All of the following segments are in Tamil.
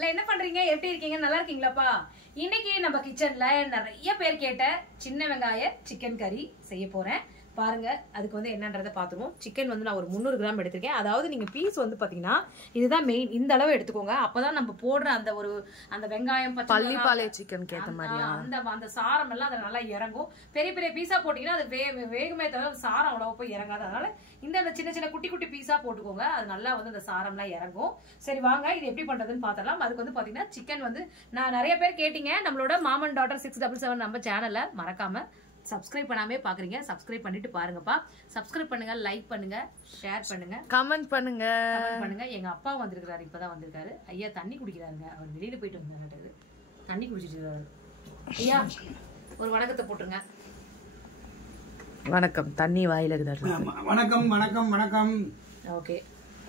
இல்ல என்ன பண்றீங்க, எப்படி இருக்கீங்க, நல்லா இருக்கீங்களாப்பா? இன்னைக்கு நம்ம கிச்சன்ல நிறைய பேர் கேட்ட சின்ன வெங்காய சிக்கன் கறி செய்ய போறேன். பாருங்க, அதுக்கு வந்து என்னன்றதை பார்த்துருவோம். சிக்கன் வந்து நான் ஒரு 300 கிராம் எடுத்திருக்கேன். அதாவது நீங்க பீஸ் வந்து பாத்தீங்கன்னா இதுதான் மெயின், இந்த அளவு எடுத்துக்கோங்க. அப்பதான் நம்ம போடுற அந்த வெங்காயம் பள்ளிப்பாளைய சிக்கன் கேட்ட மாதிரியா அந்த சாரம் எல்லாம் அது நல்லா இறங்கும். பெரிய பெரிய பீஸா போட்டீங்கன்னா அது வேகமே தவிர சாரம் அவ்வளவு போய் இறங்காது. அதனால இந்த சின்ன சின்ன குட்டி குட்டி பீஸா போட்டுக்கோங்க, அது நல்லா வந்து அந்த சாரம் எல்லாம் இறங்கும். சரி வாங்க, இது எப்படி பண்றதுன்னு பாத்திரலாம். அதுக்கு வந்து பாத்தீங்கன்னா சிக்கன் வந்து நான் நிறைய பேர் கேட்டீங்க. நம்மளோட மாம் அண்ட் டாட்டர் 677 நம்ம சேனலை மறக்காம சப்ஸ்கிரைப் பண்ணாமே பாக்குறீங்க, சப்ஸ்கிரைப் பண்ணிட்டு பாருங்கப்பா. சப்ஸ்கிரைப் பண்ணுங்க, லைக் பண்ணுங்க, ஷேர் பண்ணுங்க, கமெண்ட் பண்ணுங்க. எங்க அப்பா வந்திருக்காரு, இப்பதான் வந்திருக்காரு. ஐயா தண்ணி குடிக்கிறாருங்க, அவர் வெளியில போயிட்டு வந்தாரு, தண்ணி குடிச்சிட்டு இருக்காரு. ஐயா ஒரு வணக்கத்தை போட்டுருங்க. வணக்கம். தண்ணி வாயில இருக்குது. வணக்கம் வணக்கம் வணக்கம். ஓகே,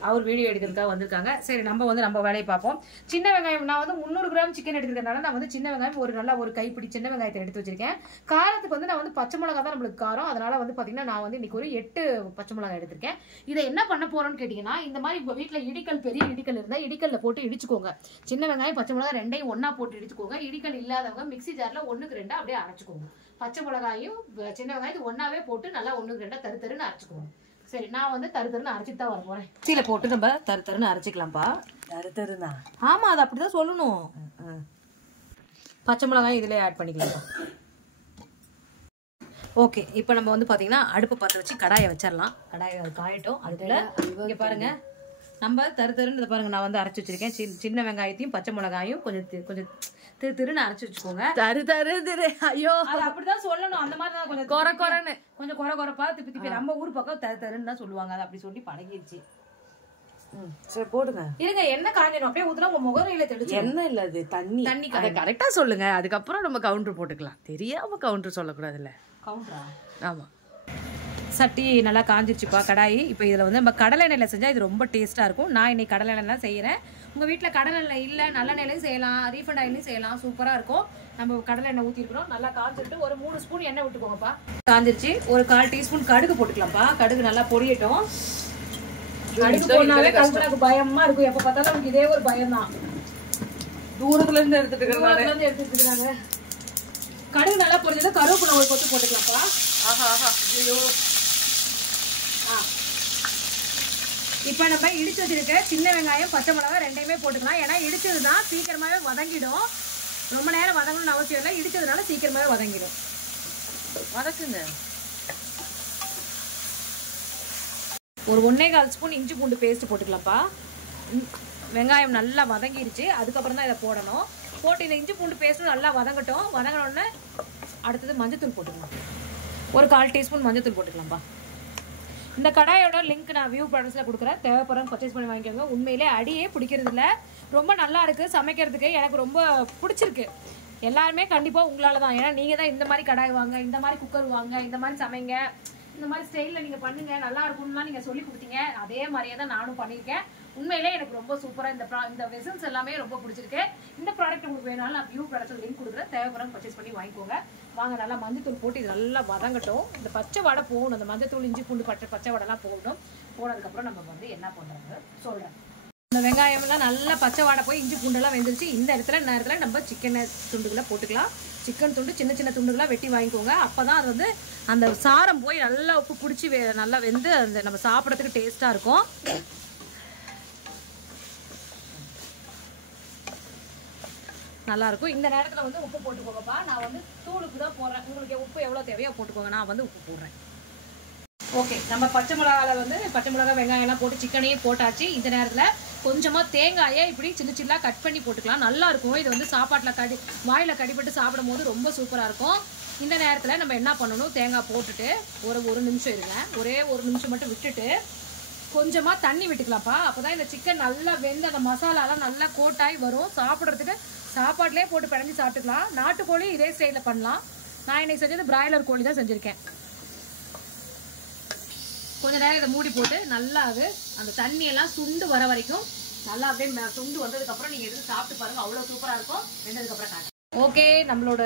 அவர் வீடியோ எடுக்கிறதுக்காக வந்திருக்காங்க. சரி, நம்ம வேலையை பார்ப்போம். சின்ன வெங்காயம் நான் வந்து 300 கிராம் சிக்கன் எடுத்துக்கிறதுனால நான் வந்து சின்ன வெங்காயம் ஒரு கைப்பிடி சின்ன வெங்காயத்தை எடுத்து வச்சிருக்கேன். காரத்துக்கு வந்து நான் வந்து பச்சை மிளகா தான் நம்மளுக்கு காரம். அதனால வந்து பாத்தீங்கன்னா நான் வந்து இன்னைக்கு ஒரு 8 பச்சை மிளகாய் எடுத்திருக்கேன். இதை என்ன பண்ண போறோம்னு கேட்டீங்கன்னா, இந்த மாதிரி வீட்டுல பெரிய இடிக்கல் இருந்தா இடிக்கல்ல போட்டு இடிச்சுக்கோங்க. சின்ன வெங்காயம் பச்சை மிளகாய் ரெண்டையும் ஒன்னா போட்டு இடிச்சுக்கோங்க. இடிக்கல் இல்லாதவங்க மிக்சி ஜார்ல 1க்கு 2 அப்படியே அரைச்சுக்கோங்க. பச்சை மிளகாயும் சின்ன வெங்காயத்தை ஒன்னாவே போட்டு நல்லா 1க்கு 2 தருன்னு அரைச்சுக்கோங்க. சரி, நான் வந்து தருன்னு அரைச்சிட்டு தான் வர போறேன். மிக்சியில போட்டு நம்ம தருன்னு அரைச்சிக்கலாம்ப்பா. தருதருனா? ஆமா, அது அப்படிதான் சொல்லணும். பச்சை மிளகாய் இதுல ஆட் பண்ணிக்கலாம். ஓகே, இப்போ நம்ம வந்து பாத்தீங்கன்னா அடுப்பு பற்ற வச்சு கடாயை வச்சிடலாம். கடாயை அது காயட்டும். அதுக்குள்ள இங்க பாருங்க, நம்ம தருன்னு பாருங்க, நான் வந்து அரைச்சி வச்சிருக்கேன். சின்ன வெங்காயத்தையும் பச்சை மிளகாயும் கொஞ்சம் திருன்னு அரைச்சு வச்சுக்கோங்க. தரு ஐயோ, அது அப்படிதான் சொல்லணும். அந்த மாதிரி தான் கொஞ்சம் கொர கொரப்பா திப்பி நம்ம ஊர் பக்கம் தருன்னு தான் சொல்லுவாங்க. அது அப்படி சொல்லி பழகிடுச்சு. சரி போடுங்க. இருங்க, என்ன காஞ்சணும் அப்படியே ஊத்துனா உங்க முகரையில தெளிச்சு. என்ன இல்ல, அது தண்ணி. அதை கரெக்டா சொல்லுங்க, அதுக்கப்புறம் நம்ம கவுண்டர் போட்டுக்கலாம். தெரியாம கவுண்டர் சொல்லக்கூடாதுல்ல. கவுண்டரா? ஆமா. சட்டி நல்லா காஞ்சிருச்சுப்பா, கடாயி. இப்போ இதில் வந்து நம்ம கடலை எண்ணெயில் செஞ்சால் இது ரொம்ப டேஸ்ட்டாக இருக்கும். நான் இன்னைக்கு கடலை எண்ணெய் தான் செய்கிறேன். உங்கள் வீட்டில் கடலை எண்ணெய் இல்லை, நல்ல எண்ணெயிலையும் செய்யலாம், ரீஃபண்ட் ஆயிலையும் செய்யலாம், சூப்பராக இருக்கும். நம்ம கடலை எண்ணெய் ஊற்றிருக்கிறோம். நல்லா காஞ்சிட்டு ஒரு 3 ஸ்பூன் எண்ணெய் விட்டுக்கோங்கப்பா. காஞ்சிருச்சு. ஒரு 1/4 டீஸ்பூன் கடுகு போட்டுக்கலாம்ப்பா. கடுகு நல்லா பொரியட்டும். கடுகு போனாலே கடுகு பயமா இருக்கும். எப்போ பார்த்தாலும் நமக்கு இதே ஒரு பயம் தான். தூரத்துல இருந்து எடுத்துட்டு இருக்காங்க. கடுகு நல்லா பொரிஞ்சது கருவேப்பிலை ஒரு கொத்து போட்டுக்கலாம்ப்பா. இப்போ நம்ம இடிச்சு வச்சிருக்க சின்ன வெங்காயம் பச்சை மிளகாய் ரெண்டையுமே போட்டுக்கலாம். ஏன்னா இடிச்சதுதான் சீக்கிரமாவே வதங்கிடும். ரொம்ப நேரம் வதங்கணும்னு அவசியம் இல்லை, இடிச்சதுனால சீக்கிரமாவே வதங்கிடும். வதக்குங்க. ஒரு 1.25 ஸ்பூன் இஞ்சி பூண்டு பேஸ்ட் போட்டுக்கலாம்ப்பா. வெங்காயம் நல்லா வதங்கிருச்சு, அதுக்கப்புறம் தான் இதை போடணும். போட்டு இந்த இஞ்சி பூண்டு பேஸ்ட்டும் நல்லா வதங்கட்டும். வதங்கினோடனே அடுத்தது மஞ்சத்தூள் போட்டுக்கலாம். ஒரு 1/4 டீஸ்பூன் மஞ்சத்தூள் போட்டுக்கலாம்ப்பா. இந்த கடாயோட லிங்க் நான் வியூ ப்ராடக்ட்ஸில் கொடுக்குறேன், தேவைப்படுறவங்க பர்ச்சேஸ் பண்ணி வாங்கிக்கோங்க. உண்மையிலே அடியே பிடிக்கிறது இல்லை, ரொம்ப நல்லா இருக்குது சமைக்கிறதுக்கு. எனக்கு ரொம்ப பிடிச்சிருக்கு. எல்லாருமே கண்டிப்பாக உங்களால் தான். ஏன்னா நீங்கள் தான் இந்த மாதிரி கடாய் வாங்க, இந்த மாதிரி குக்கர் வாங்க, இந்த மாதிரி சமைங்க, இந்த மாதிரி ஸ்டைலில் நீங்கள் பண்ணுங்க, நல்லா இருக்கும்னா நீங்கள் சொல்லி கொடுத்தீங்க. அதே மாதிரியே தான் நானும் பண்ணியிருக்கேன். உண்மையிலே எனக்கு ரொம்ப சூப்பராக இந்த வெசல்ஸ் எல்லாமே ரொம்ப பிடிச்சிருக்கு. இந்த ப்ராடக்ட் உங்களுக்கு வேணாலும் நான் வியூ ப்ராடக்ட் லிங்க் கொடுக்குறேன், தேவைப்படுறவங்க பர்ச்சேஸ் பண்ணி வாங்கிக்கோங்க. வாங்க, நல்லா மஞ்சத்தூள் போட்டு இது நல்லா வதங்கட்டும். இந்த பச்சை வடை போகணும், இந்த மஞ்சத்தூள் இஞ்சி பூண்டு பச்சை வடைலாம் போகணும். போனதுக்கப்புறம் நம்ம வந்து என்ன பண்ணுறது சொல்கிறேன். இந்த வெங்காயம்லாம் நல்லா பச்சை வாடை போய் இஞ்சி பூண்டெல்லாம் வெந்துருச்சு. இந்த நேரத்தில் நம்ம சிக்கன் துண்டுகளை போட்டுக்கலாம். சிக்கன் துண்டு சின்ன சின்ன துண்டுகளாக வெட்டி வாங்கிக்கோங்க. அப்போ தான் அது வந்து அந்த சாரம் போய் நல்லா உப்பு பிடிச்சி நல்லா வெந்து அந்த நம்ம சாப்பிட்றதுக்கு டேஸ்ட்டாக இருக்கும். நல்லாயிருக்கும். இந்த நேரத்தில் வந்து உப்பு போட்டுக்கோங்கப்பா. நான் வந்து தூளுக்கு தான் போடுறேன். உங்களுக்கு உப்பு எவ்வளோ தேவையோ போட்டுக்கோங்க. நான் வந்து உப்பு போடுறேன். ஓகே, நம்ம பச்சை மிளகா வெங்காயம்லாம் போட்டு சிக்கனையும் போட்டாச்சு. இந்த நேரத்தில் கொஞ்சமாக தேங்காயை இப்படி சின்ன கட் பண்ணி போட்டுக்கலாம். நல்லாயிருக்கும். இது வந்து சாப்பாட்டில் வாயில் கடிப்பட்டு சாப்பிடும் போது ரொம்ப சூப்பராக இருக்கும். இந்த நேரத்தில் நம்ம என்ன பண்ணணும், தேங்காய் போட்டுட்டு ஒரு நிமிஷம் இருங்க. ஒரே ஒரு நிமிஷம் மட்டும் விட்டுட்டு கொஞ்சமாக தண்ணி விட்டுக்கலாம்ப்பா. அப்போ தான் இந்த சிக்கன் நல்லா வெந்து அந்த மசாலாலாம் நல்லா கோட்டாகி வரும். சாப்பிட்றதுக்கு சாப்பாட்டிலே போட்டு பிணைஞ்சி சாப்பிட்டுக்கலாம். நாட்டுக்கோழி இதே ஸ்டைலில் பண்ணலாம். நான் இன்னைக்கு செஞ்சது பிராய்லர் கோழி தான் செஞ்சுருக்கேன். கொஞ்சம் நேரம் இதை மூடி போட்டு நல்லா அந்த தண்ணியெல்லாம் சுண்டு வர வரைக்கும் நல்லா அப்படியே சுண்டு வந்ததுக்கப்புறம் நீங்கள் எடுத்து சாப்பிட்டு பாருங்கள், அவ்வளோ சூப்பராக இருக்கும். வெந்ததுக்கப்புறம் காட்டுறேன். ஓகே, நம்மளோட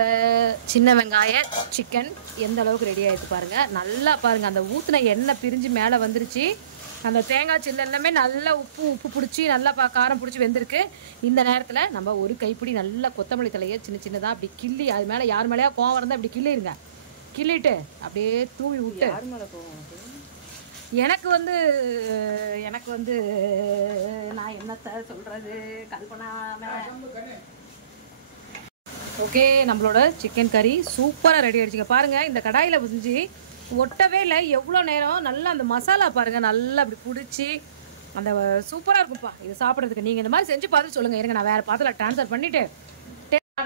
சின்ன வெங்காய சிக்கன் எந்த அளவுக்கு ரெடி ஆகிடுச்சு பாருங்கள். நல்லா பாருங்கள், அந்த ஊற்றின எண்ணெய் பிரிஞ்சு மேலே வந்துருச்சு. அந்த தேங்காய் சில்லு எல்லாமே நல்லா உப்பு பிடிச்சி நல்லா காரம் பிடிச்சி வெந்திருக்கு. இந்த நேரத்தில் நம்ம ஒரு கைப்பிடி நல்லா கொத்தமல்லி தலையை சின்ன சின்னதாக அப்படி கிள்ளி, அது மேலே யார் மேலேயா கோவம் இருந்தால் அப்படி கிள்ளிருங்க. கிள்ளிட்டு அப்படியே தூவி விட்டு, எனக்கு வந்து நான் என்னத்தை சொல்கிறது கல்பனா. ஓகே, நம்மளோட சிக்கன் கறி சூப்பராக ரெடி ஆகிடுச்சிங்க. பாருங்கள், இந்த கடாயில் புரிஞ்சு ஒட்டவே இல்லை. எவ்வளோ நேரம் நல்லா அந்த மசாலா பாருங்கள் நல்லா அப்படி பிடிச்சி அந்த சூப்பராக இருக்கும்ப்பா இது சாப்பிட்றதுக்கு. நீங்கள் இந்த மாதிரி செஞ்சு பார்த்து சொல்லுங்கள். இருங்க, நான் வேறு பாத்தில் ட்ரான்ஸ்ஃபர் பண்ணிவிட்டு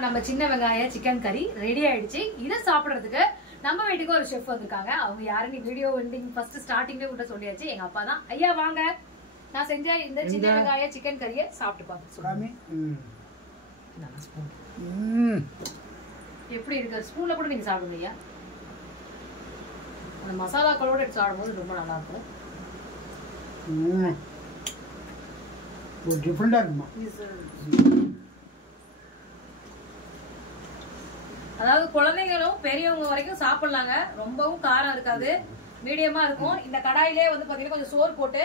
நம்ம சின்ன வெங்காய சிக்கன் கறி ரெடி ஆகிடுச்சு. இதை சாப்பிட்றதுக்கு நம்ம வீட்டுக்கு ஒரு ஷெஃப் வந்திருக்காங்க. அவங்க யாருன்னு வீடியோ எண்டிங் ஃபஸ்ட்டு ஸ்டார்டிங்லேயே கூட சொல்லியாச்சு. எங்கள் அப்பா தான். ஐயா வாங்க, நான் செஞ்ச இந்த சின்ன வெங்காய சிக்கன் கறியை சாப்பிட்டு பார்க்க சொல்லுங்க. எப்படி இருக்கு? ஸ்பூனில் கூட நீங்கள் சாப்பிடுங்க ஐயா. அந்த மசாலாக்களோடு எடுத்து சாப்பிடும்போது ரொம்ப நல்லா இருக்கும். டிஃப்ரெண்டாக இருக்குமா? அதாவது குழந்தைங்களும் பெரியவங்க வரைக்கும் சாப்பிடலாங்க. ரொம்பவும் காரம் இருக்காது, மீடியமா இருக்கும். இந்த கடாயிலே வந்து பாத்தீங்கன்னா கொஞ்சம் சோறு போட்டு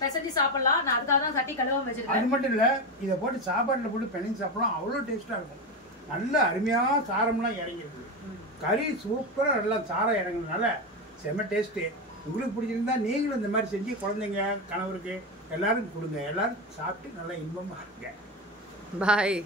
பிசைஞ்சு சாப்பிடலாம். நான் அதுக்காக தான் சட்டி கழுவாம வச்சிருக்கேன். அது மட்டும் இல்லை, இதை போட்டு சாப்பாட்டில் போட்டு பிணைஞ்சு சாப்பிடலாம். அவ்வளோ டேஸ்ட்டாக இருக்கும். நல்ல அருமையாக சாரம்லாம் இறங்கிருக்கு. கறி சூப்பராக நல்லா சாரம் இறங்குறதுனால செம்ம டேஸ்ட்டு. உங்களுக்கு பிடிச்சிருந்தா நீங்களும் இந்த மாதிரி செஞ்சு குழந்தைங்க கணவருக்கு எல்லாருக்கும் கொடுங்க. எல்லாரும் சாப்பிட்டு நல்லா இன்பமாக இருங்க. பாய்.